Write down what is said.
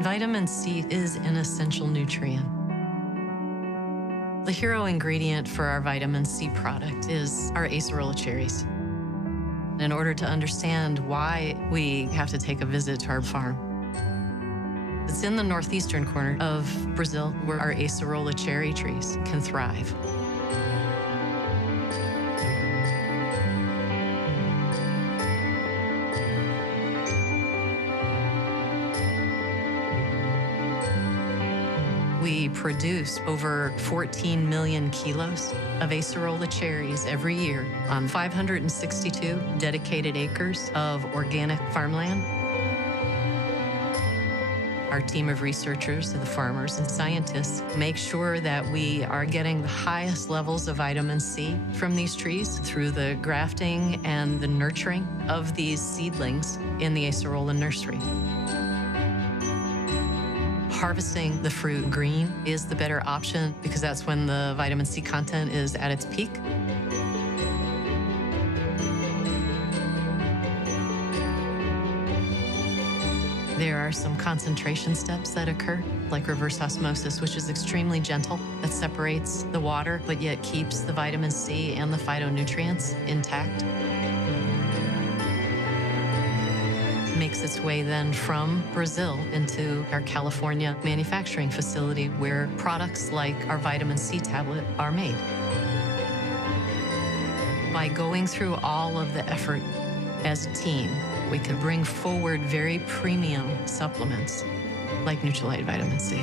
Vitamin C is an essential nutrient. The hero ingredient for our vitamin C product is our acerola cherries. In order to understand why we have to take a visit to our farm, it's in the northeastern corner of Brazil where our acerola cherry trees can thrive. We produce over 14 million kilos of acerola cherries every year on 562 dedicated acres of organic farmland. Our team of researchers, the farmers and scientists, make sure that we are getting the highest levels of vitamin C from these trees through the grafting and the nurturing of these seedlings in the acerola nursery. Harvesting the fruit green is the better option because that's when the vitamin C content is at its peak. There are some concentration steps that occur, like reverse osmosis, which is extremely gentle, that separates the water, but yet keeps the vitamin C and the phytonutrients intact. Makes its way then from Brazil into our California manufacturing facility where products like our vitamin C tablet are made. By going through all of the effort as a team, we could bring forward very premium supplements like Nutrilite vitamin C.